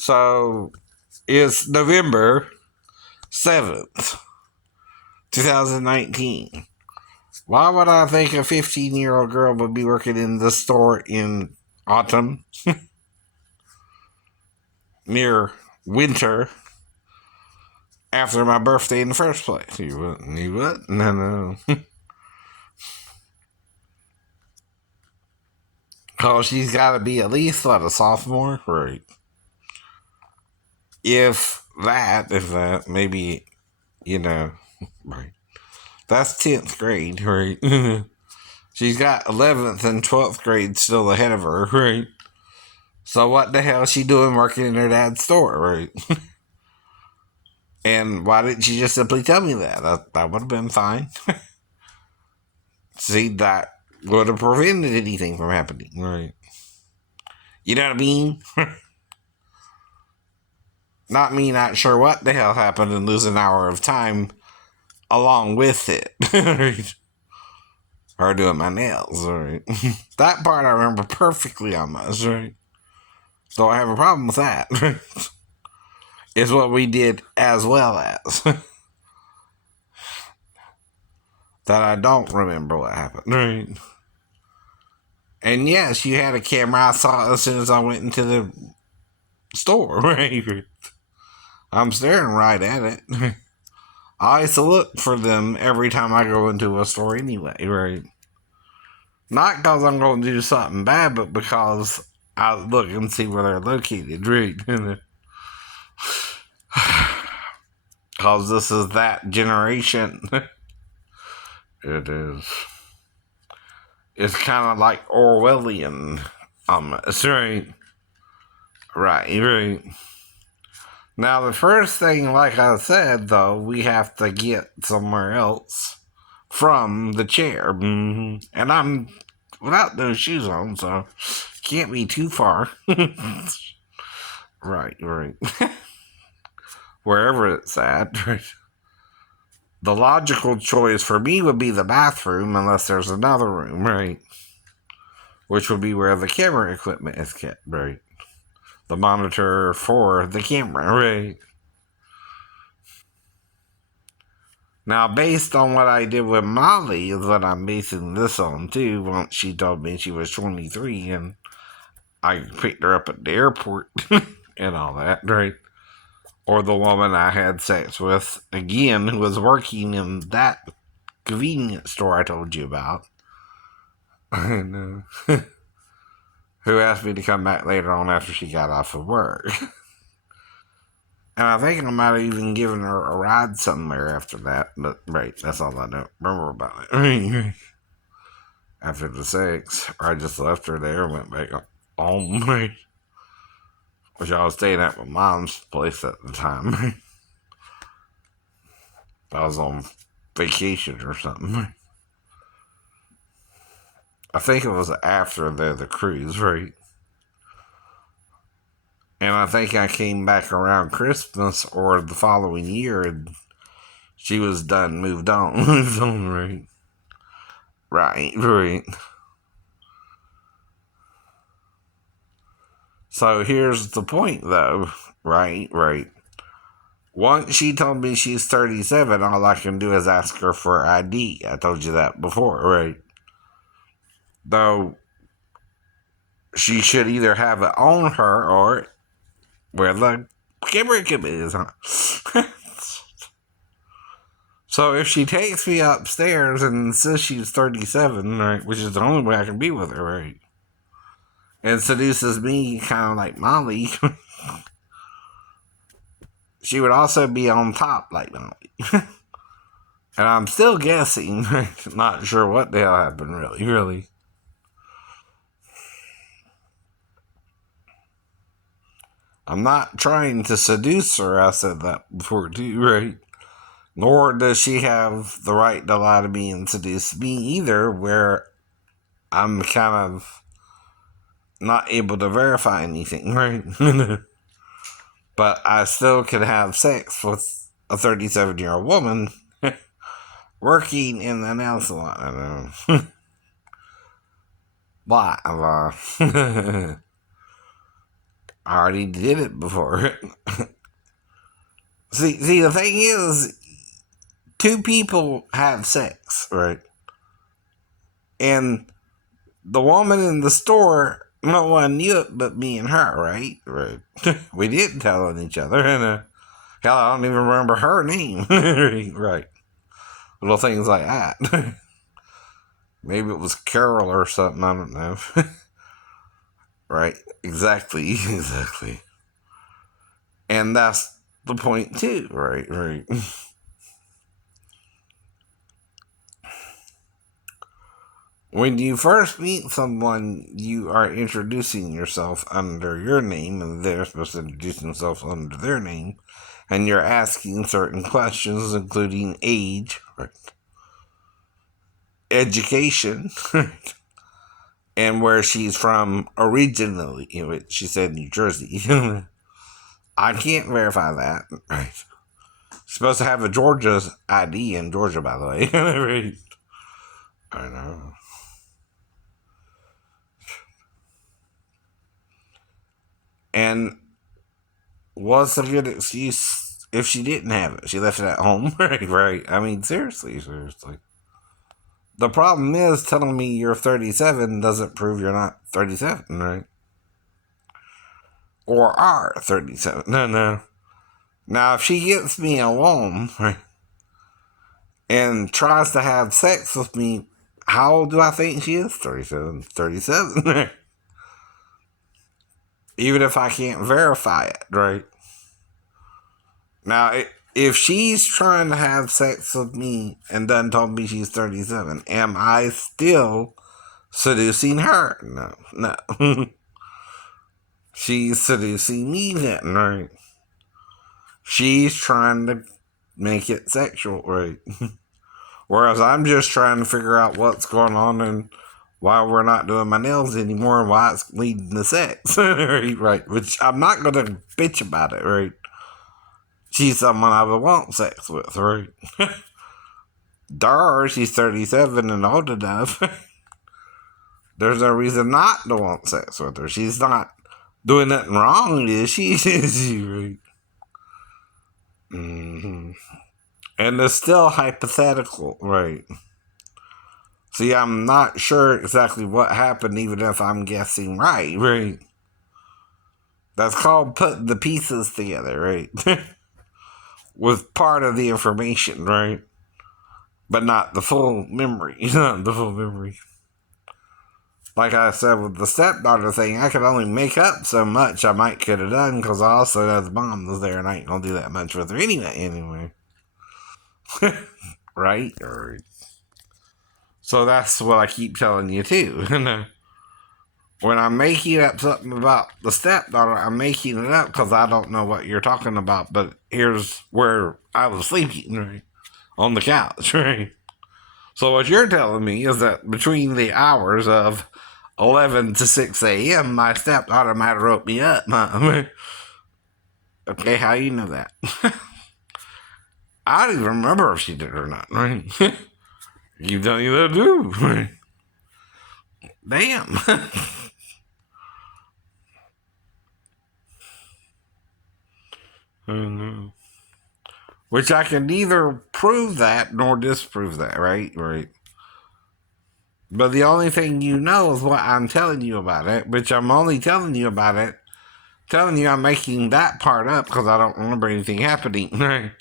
So it's November 7th, 2019. Why would I think a 15-year-old girl would be working in the store in autumn near winter after my birthday in the first place? You wouldn't? You would? No, no. Because she's got to be at least, what, a sophomore? Right. If that, maybe, you know, right. That's 10th grade, right? She's got 11th and 12th grade still ahead of her, right? So what the hell is she doing working in her dad's store, right? And why didn't she just simply tell me that? That would have been fine. See, that would have prevented anything from happening, right? You know what I mean? Not me not sure what the hell happened and lose an hour of time along with it. Right? Or doing my nails, right? That part I remember perfectly almost, right? Don't have a problem with that. Is what we did as well as. That I don't remember what happened, right? And yes, you had a camera. I saw it as soon as I went into the store, right? I'm staring right at it. I used to look for them every time I go into a store anyway, right? Not because I'm going to do something bad, but because I look and see where they're located, right? Because this is that generation. It is. It's kind of like Orwellian, right? Right, right. Now, the first thing, like I said, though, we have to get somewhere else from the chair. And I'm without those shoes on, so can't be too far. Right, right. Wherever it's at. Right. The logical choice for me would be the bathroom, unless there's another room, right? Which would be where the camera equipment is kept, right? The monitor for the camera, right? Now, based on what I did with Molly, is what I'm basing this on, too. Once she told me she was 23 and I picked her up at the airport and all that, right? Or the woman I had sex with, again, who was working in that convenience store I told you about. And, who asked me to come back later on after she got off of work. And I think I might have even given her a ride somewhere after that. But, right, that's all I know. Remember about it. After the sex, I just left her there and went back home. Which I was staying at my mom's place at the time. I was on vacation or something. I think it was after the cruise, right? And I think I came back around Christmas or the following year and she was done, moved on. Moved on, right? Right, right. So here's the point, though. Right, right. Once she told me she's 37, all I can do is ask her for ID. I told you that before, right? Though she should either have it on her or where the camera equipment is, huh? So if she takes me upstairs and says she's 37, right, which is the only way I can be with her, right, and seduces me kind of like Molly, she would also be on top like Molly. And I'm still guessing, not sure what the hell happened, really, really. I'm not trying to seduce her, I said that before too, right? Nor does she have the right to lie to me and seduce me either, where I'm kind of not able to verify anything, right? But I still could have sex with a 37-year-old woman working in the nail salon. Blah, blah. I already did it before. See, the thing is, two people have sex, right? And the woman in the store, no one knew it but me and her, right? Right. We didn't tell on each other, and hell, I don't even remember her name. Right. Little things like that. Maybe it was Carol or something, I don't know. Right. Exactly. Exactly. And that's the point, too. Right. Right. When you first meet someone, you are introducing yourself under your name, and they're supposed to introduce themselves under their name, and you're asking certain questions, including age, right, education, and where she's from originally. She said New Jersey. I can't verify that. Right. Supposed to have a Georgia ID in Georgia, by the way. Right. I know. And what's a good excuse if she didn't have it? She left it at home, right? Right. I mean, seriously. The problem is telling me you're 37 doesn't prove you're not 37, right? Or are 37. No. Now, if she gets me alone, right, and tries to have sex with me, how old do I think she is? 37. 37. Even if I can't verify it, right? Now, if she's trying to have sex with me and done told me she's 37, am I still seducing her? No. She's seducing me then, right? She's trying to make it sexual, right? Whereas I'm just trying to figure out what's going on and why we're not doing my nails anymore and why it's leading to sex, right? Which I'm not going to bitch about it, right? She's someone I would want sex with, right? Dar, she's 37 and old enough. There's no reason not to want sex with her. She's not doing nothing wrong, is she? Is she, right? Mm-hmm. And it's still hypothetical, right? See, I'm not sure exactly what happened, even if I'm guessing right? That's called putting the pieces together, right? With part of the information, right? But not the full memory. Not the full memory. Like I said with the stepdaughter thing, I could only make up so much I might could have done because I also know the mom was there and I ain't gonna do that much with her anyway. Right? So that's what I keep telling you too. When I'm making up something about the stepdaughter, I'm making it up because I don't know what you're talking about. But here's where I was sleeping, right? On the couch, right? So what you're telling me is that between the hours of 11 to 6 a.m., my stepdaughter might have woke me up, Mom. Okay, how you know that? I don't even remember if she did or not, right? You don't even do, right? Damn. I know. Which I can neither prove that nor disprove that, right? Right. But the only thing you know is what I'm telling you about it, which I'm only telling you about it, telling you I'm making that part up because I don't remember anything happening, right?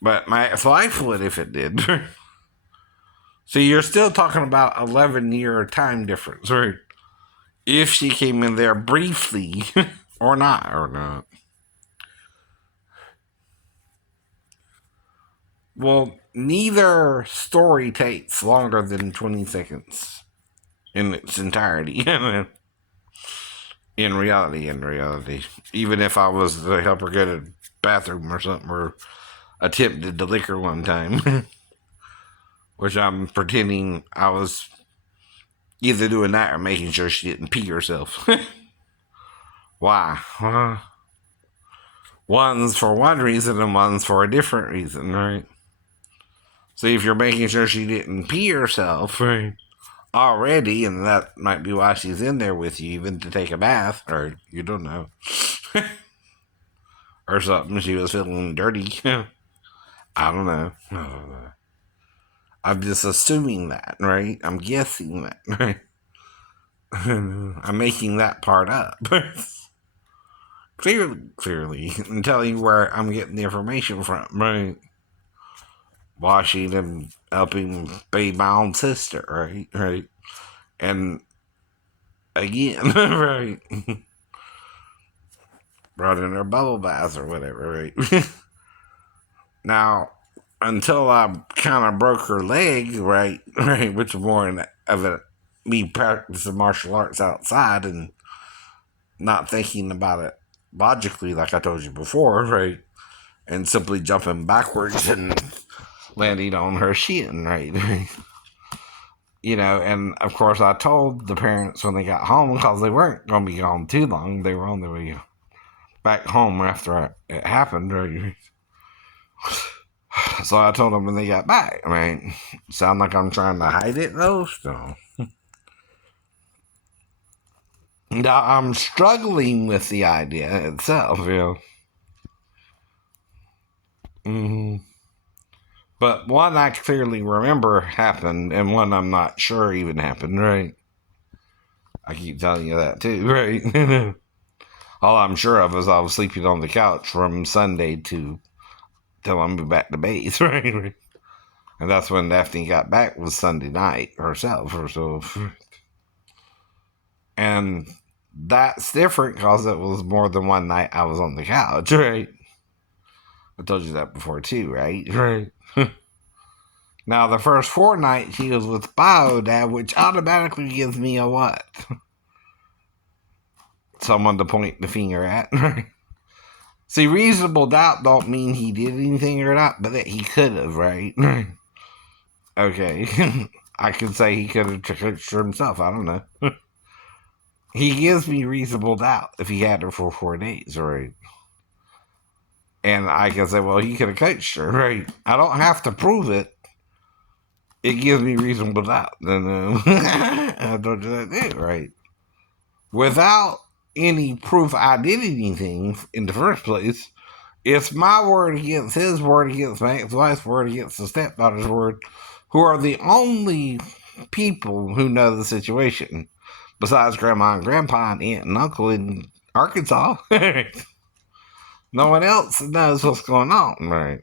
But my ex-wife would if it did. So you're still talking about 11-year time difference, right? If she came in there briefly or not. Well, neither story takes longer than 20 seconds in its entirety. in reality. Even if I was to help her get a bathroom or something, or attempted to lick her one time, which I'm pretending I was either doing that or making sure she didn't pee herself. Why? One's for one reason and one's for a different reason, right? So if you're making sure she didn't pee herself, right, already, and that might be why she's in there with you, even to take a bath, or you don't know, or something. She was feeling dirty. I don't know. I'm just assuming that, right? I'm guessing that, right? I'm making that part up. clearly, and telling you where I'm getting the information from, right? Washing and helping bathe my own sister, right? Right. And again, right? Brought in her bubble baths or whatever, right? Now, until I kind of broke her leg, right? Right, which was more of a me practicing martial arts outside and not thinking about it logically, like I told you before, right? And simply jumping backwards and landing on her shin, right? You know, and of course I told the parents when they got home, because they weren't going to be gone too long. They were on their way back home after it happened, right? So I told them when they got back. I mean, sound like I'm trying to hide it though? So. Now I'm struggling with the idea itself, you know. Mm-hmm. But one I clearly remember happened, and one I'm not sure even happened, right? I keep telling you that too, right? All I'm sure of is I was sleeping on the couch from Sunday till I moved back to base, right? And that's when Daphne got back, was Sunday night herself or so. And that's different because it was more than one night I was on the couch, right? I told you that before too, right? Right. Now, the first 4 nights he was with Bio Dad, which automatically gives me a what? Someone to point the finger at. See, reasonable doubt don't mean he did anything or not, but that he could have, right? Okay. I could say he could have coached her himself. I don't know. He gives me reasonable doubt if he had her for 4 days, right? And I can say, well, he could have coached her, right? I don't have to prove it. It gives me reasonable doubt. Then I told you that too, right? Without any proof I did anything in the first place, it's my word against his word against my ex-wife's word against the stepdaughter's word, who are the only people who know the situation, besides Grandma and Grandpa and Aunt and Uncle in Arkansas. No one else knows what's going on, right?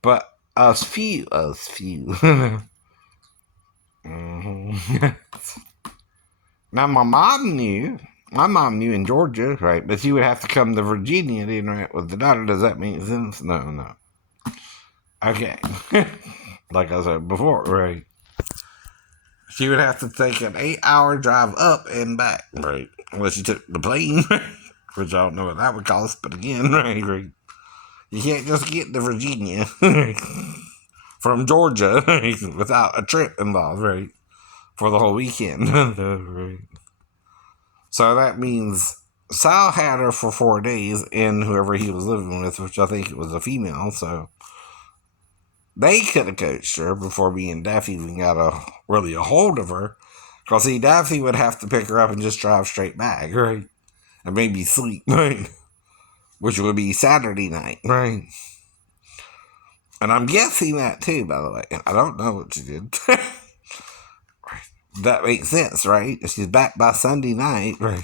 But us few. Mm-hmm. Now, my mom knew in Georgia, right? But she would have to come to Virginia to interact with the daughter. Does that make sense? No. Okay. Like I said before, right? She would have to take an 8-hour drive up and back, right? Unless she took the plane, which I don't know what that would cost. But again, right? You can't just get to Virginia from Georgia without a trip involved, right? For the whole weekend. Right. So that means Sal had her for 4 days, and whoever he was living with, which I think it was a female, so they could have coached her before me and Daffy even got really a hold of her. Because, see, Daffy would have to pick her up and just drive straight back, right? And maybe sleep, right? Which would be Saturday night, right? And I'm guessing that too, by the way. I don't know what she did. That makes sense, right? If she's back by Sunday night, right?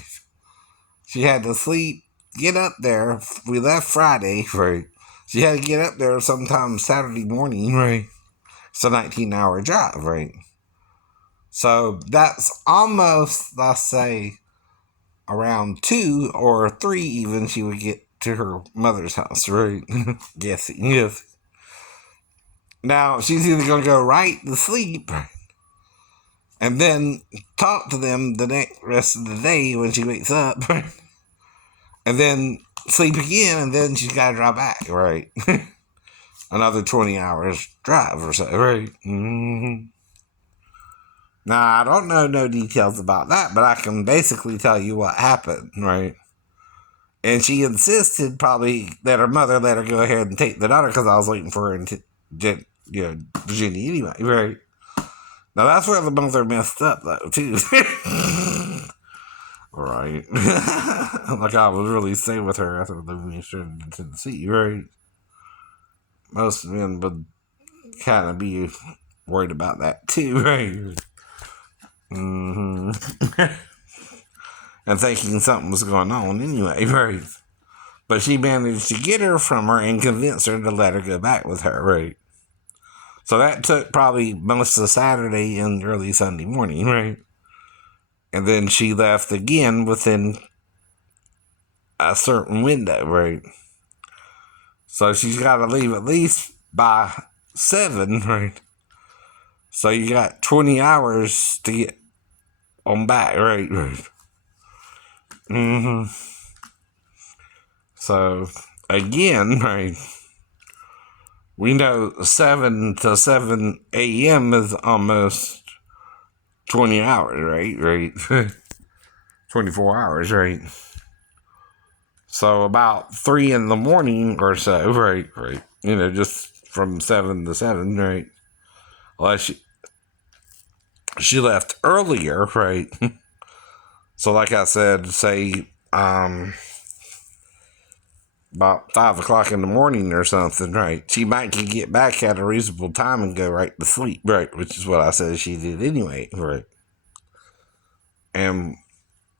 She had to sleep, get up there. We left Friday, right? She had to get up there sometime Saturday morning, right? It's a 19-hour drive, right? So that's almost, let's say, around 2 or 3 even, she would get to her mother's house, right? Guessing, yes. Now, she's either going to go right to sleep and then talk to them the rest of the day when she wakes up, and then sleep again, and then she's got to drive back, right? Another 20 hours drive or so, right? Mm-hmm. Now, I don't know no details about that, but I can basically tell you what happened, right? And she insisted probably that her mother let her go ahead and take the daughter because I was waiting for her in Virginia anyway, right? Now that's where the mother messed up, though, too. Right. Like I would really stay with her after living in Tennessee, right? Most men would kind of be worried about that, too, right? hmm And thinking something was going on anyway, right? But she managed to get her from her and convince her to let her go back with her, right? So that took probably most of Saturday and early Sunday morning, right? And then she left again within a certain window, right? So she's got to leave at least by 7, right? So you got 20 hours to get on back, right? Mm-hmm. So, again, right, we know 7 to 7 a.m. is almost 20 hours, right? 24 hours, right? So about 3 in the morning or so, right? Just from 7 to 7, right? Unless she left earlier, right? So like I said, say, about 5 o'clock in the morning or something, right? She might can get back at a reasonable time and go right to sleep, right? Which is what I said she did anyway, right? And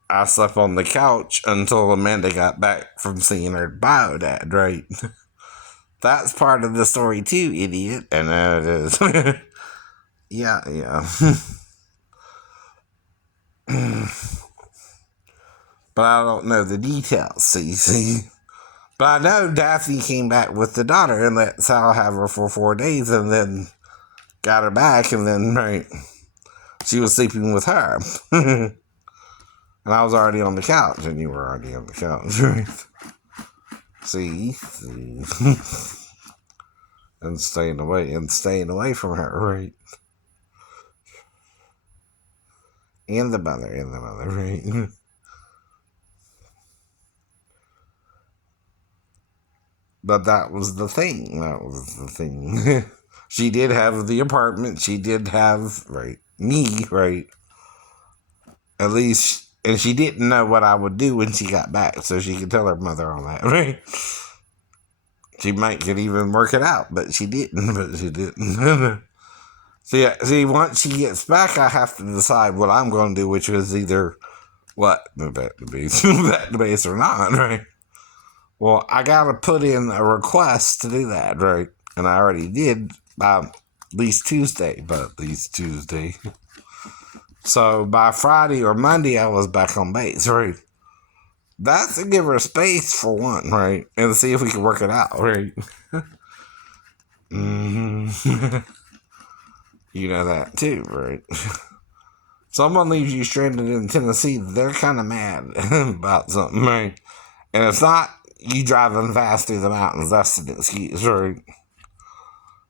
I slept on the couch until Amanda got back from seeing her bio dad, right? That's part of the story too, idiot. And it is. Yeah. But I don't know the details, see? But I know Daphne came back with the daughter and let Sal have her for 4 days and then got her back and then, right, she was sleeping with her. And I was already on the couch and you were already on the couch, right? See? And staying away from her, right? And the mother, right? But that was the thing. She did have the apartment. She did have, right, me, right? At least, and she didn't know what I would do when she got back, so she could tell her mother all that, right? She might could even work it out, but she didn't. See, once she gets back, I have to decide what I'm going to do, which is either, move back to base, or not, right? Well, I got to put in a request to do that, right? And I already did by at least Tuesday. So by Friday or Monday, I was back on base, right? That's to give her space for one, right? And see if we can work it out, right? Mm-hmm. You know that too, right? Someone leaves you stranded in Tennessee, they're kind of mad about something, right? And it's not you driving fast through the mountains. That's the excuse, right?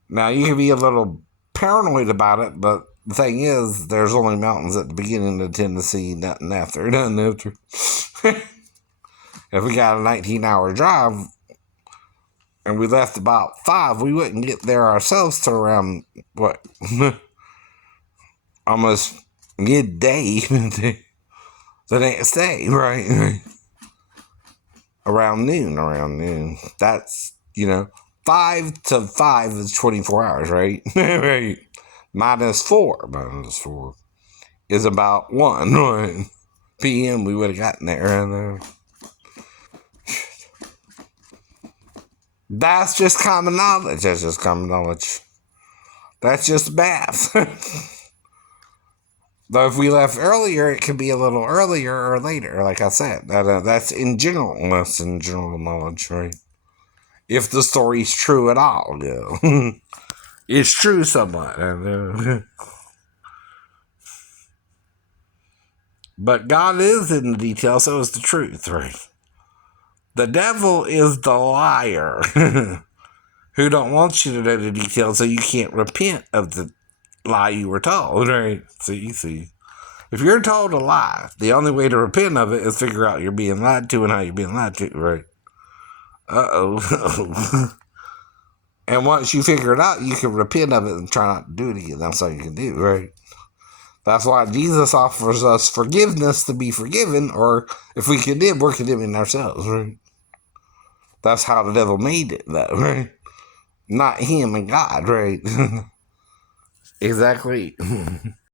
Now, you can be a little paranoid about it, but the thing is, there's only mountains at the beginning of Tennessee, nothing after. If we got a 19-hour drive and we left about 5, we wouldn't get there ourselves till around, almost midday the next day, right? Around noon. That's, 5 to 5 is 24 hours, right? Right. Minus 4 is about 1, right? PM, we would have gotten there. That's just common knowledge. That's just math. Though if we left earlier, it could be a little earlier or later, like I said. That's in general knowledge, right? If the story's true at all, it's true somewhat. But God is in the details, so is the truth, right? The devil is the liar who don't want you to know the details so you can't repent of the lie you were told, right? See. If you're told a lie, the only way to repent of it is figure out you're being lied to and how you're being lied to, right? Uh-oh. And once you figure it out, you can repent of it and try not to do it again. That's all you can do, right? That's why Jesus offers us forgiveness to be forgiven, or if we condemn, we're condemning ourselves, right? That's how the devil made it, though, right? Not him and God, right? Exactly.